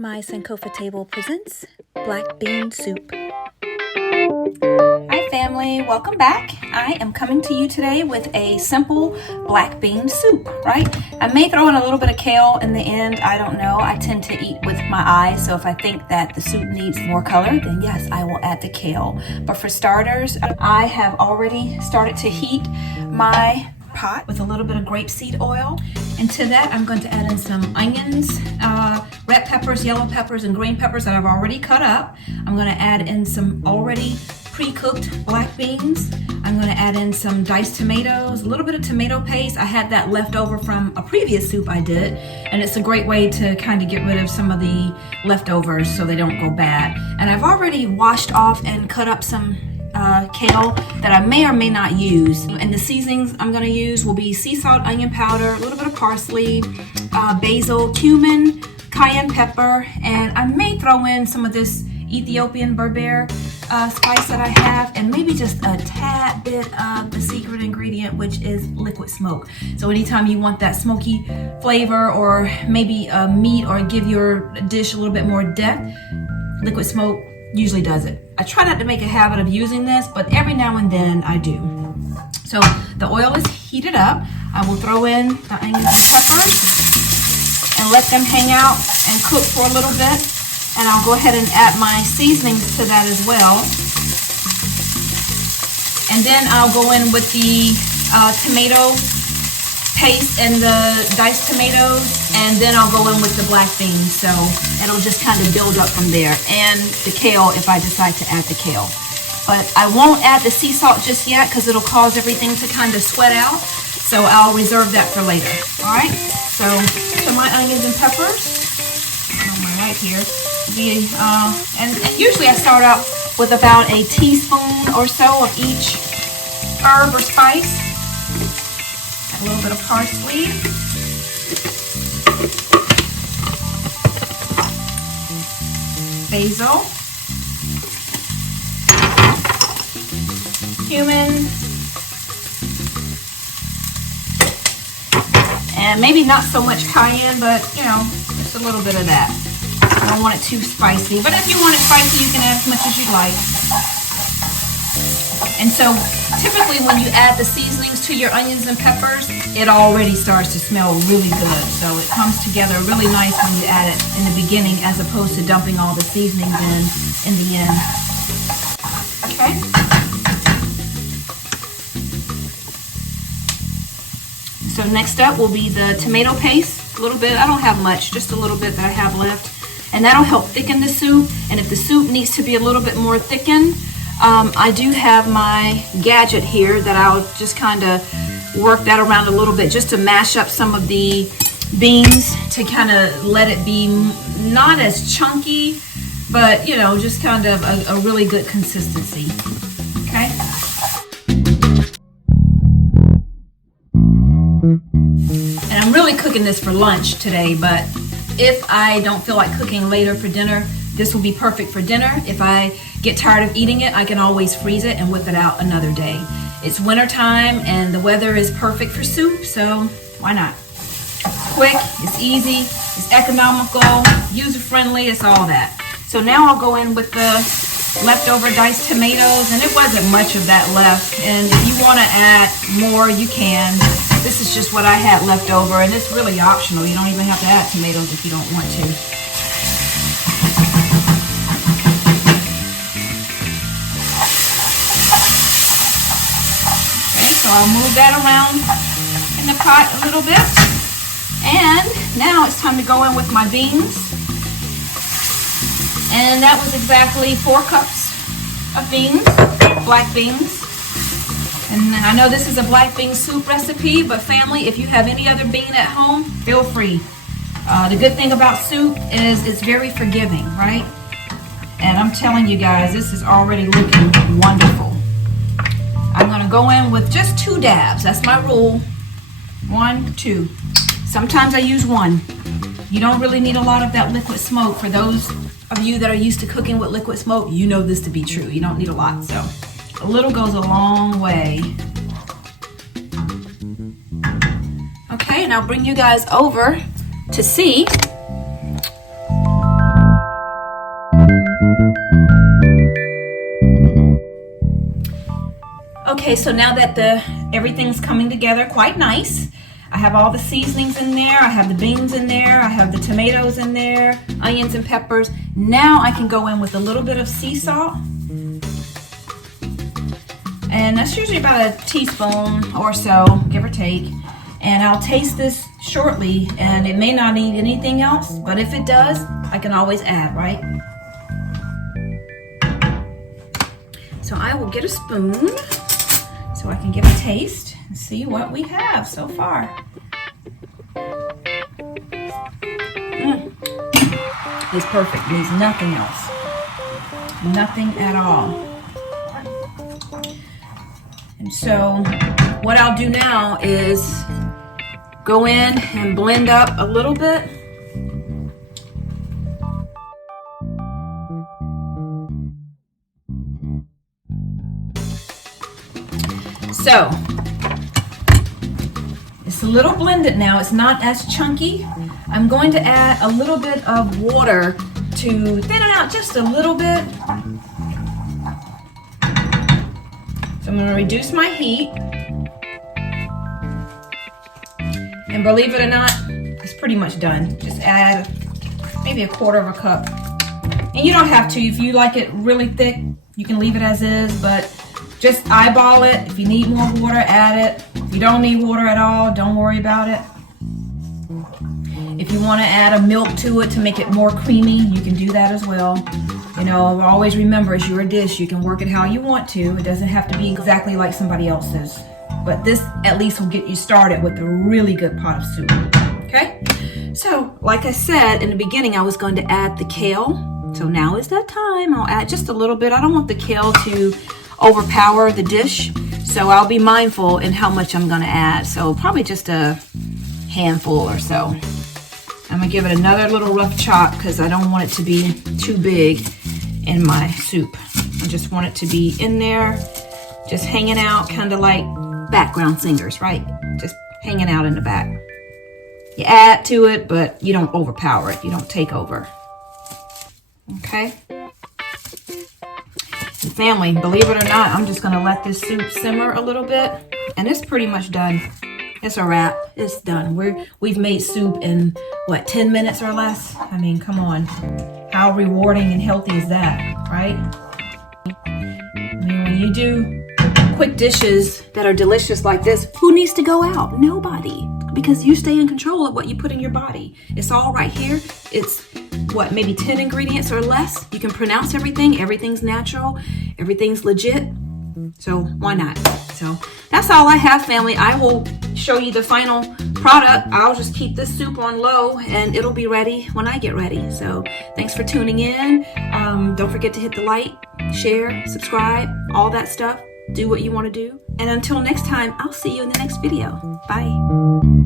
My Sankofa table presents black bean soup. Hi family, welcome back. I am coming to you today with a simple black bean soup, right? I may throw in a little bit of kale in the end, I don't know. I tend to eat with my eyes, so if I think that the soup needs more color, then yes, I will add the kale. But for starters, I have already started to heat my pot with a little bit of grapeseed oil. And to that, I'm going to add in some onions, red peppers, yellow peppers, and green peppers that I've already cut up. I'm going to add in some already pre-cooked black beans. I'm going to add in some diced tomatoes, a little bit of tomato paste. I had that left over from a previous soup I did, and it's a great way to kind of get rid of some of the leftovers so they don't go bad. And I've already washed off and cut up some kale that I may or may not use. And the seasonings I'm going to use will be sea salt, onion powder, a little bit of parsley, basil, cumin, cayenne pepper, and I may throw in some of this Ethiopian berber spice that I have, and maybe just a tad bit of the secret ingredient, which is liquid smoke. So anytime you want that smoky flavor, or maybe meat, or give your dish a little bit more depth, liquid smoke usually does it. I try not to make a habit of using this, but every now and then I do. So the oil is heated up. I will throw in the onions and peppers and let them hang out and cook for a little bit. And I'll go ahead and add my seasonings to that as well. And then I'll go in with the tomato paste and the diced tomatoes, and then I'll go in with the black beans. So it'll just kind of build up from there, and the kale if I decide to add the kale. But I won't add the sea salt just yet because it'll cause everything to kind of sweat out. So I'll reserve that for later. All right, so to my onions and peppers, on my right here, and usually I start out with about a teaspoon or so of each herb or spice. A little bit of parsley, basil, cumin, and maybe not so much cayenne, but you know, just a little bit of that. I don't want it too spicy, but if you want it spicy, you can add as much as you like. And so typically when you add the seasonings to your onions and peppers, it already starts to smell really good. So it comes together really nice when you add it in the beginning, as opposed to dumping all the seasonings in the end. Okay. So next up will be the tomato paste. A little bit, I don't have much, just a little bit that I have left. And that'll help thicken the soup. And if the soup needs to be a little bit more thickened, I do have my gadget here that I'll just kind of work that around a little bit, just to mash up some of the beans to kind of let it be not as chunky, but you know, just kind of a really good consistency. Okay. And I'm really cooking this for lunch today, but if I don't feel like cooking later for dinner, this will be perfect for dinner. If I get tired of eating it, I can always freeze it and whip it out another day. It's winter time and the weather is perfect for soup, so why not? Quick, it's easy, it's economical, user-friendly, it's all that. So now I'll go in with the leftover diced tomatoes, and it wasn't much of that left, and if you want to add more, you can. This is just what I had left over, and it's really optional. You don't even have to add tomatoes if you don't want to. So I'll move that around in the pot a little bit. And now it's time to go in with my beans. And that was exactly 4 cups of beans, black beans. And I know this is a black bean soup recipe, but family, if you have any other bean at home, feel free. The good thing about soup is it's very forgiving, right? And I'm telling you guys, this is already looking wonderful. I'm going to go in with just 2 dabs. That's my rule. 1, 2. Sometimes I use 1. You don't really need a lot of that liquid smoke. For those of you that are used to cooking with liquid smoke, you know this to be true. You don't need a lot. So a little goes a long way. Okay, and I'll bring you guys over to see Okay, so now that everything's coming together quite nice, I have all the seasonings in there, I have the beans in there, I have the tomatoes in there, onions and peppers. Now I can go in with a little bit of sea salt. And that's usually about a teaspoon or so, give or take. And I'll taste this shortly, and it may not need anything else, but if it does, I can always add, right? So I will get a spoon so I can give a taste and see what we have so far. It's perfect, needs nothing else. Nothing at all. And so what I'll do now is go in and blend up a little bit. So it's a little blended now, it's not as chunky. I'm going to add a little bit of water to thin it out just a little bit. So I'm going to reduce my heat. And believe it or not, it's pretty much done. Just add maybe a quarter of a cup. And you don't have to. If you like it really thick, you can leave it as is, but just eyeball it. If you need more water, add it. If you don't need water at all, don't worry about it. If you want to add a milk to it to make it more creamy, you can do that as well. You know, always remember, it's your dish. You can work it how you want to. It doesn't have to be exactly like somebody else's. But this at least will get you started with a really good pot of soup. Okay? So, like I said in the beginning, I was going to add the kale. So now is that time. I'll add just a little bit. I don't want the kale to overpower the dish. So I'll be mindful in how much I'm going to add. So probably just a handful or so. I'm going to give it another little rough chop because I don't want it to be too big in my soup. I just want it to be in there, just hanging out, kind of like background singers, right? Just hanging out in the back. You add to it, but you don't overpower it. You don't take over. Okay? And family, believe it or not, I'm just going to let this soup simmer a little bit, and it's pretty much done. It's a wrap. It's done. We've made soup in, what, 10 minutes or less? I mean, come on. How rewarding and healthy is that, right? I mean, when you do quick dishes that are delicious like this, who needs to go out? Nobody. Because you stay in control of what you put in your body. It's all right here. It's, what, maybe 10 ingredients or less? You can pronounce everything. Everything's natural. Everything's legit. So why not? So that's all I have, family. I will show you the final product. I'll just keep this soup on low and it'll be ready when I get ready. So thanks for tuning in. Don't forget to hit the like, share, subscribe, all that stuff. Do what you want to do. And until next time, I'll see you in the next video. Bye.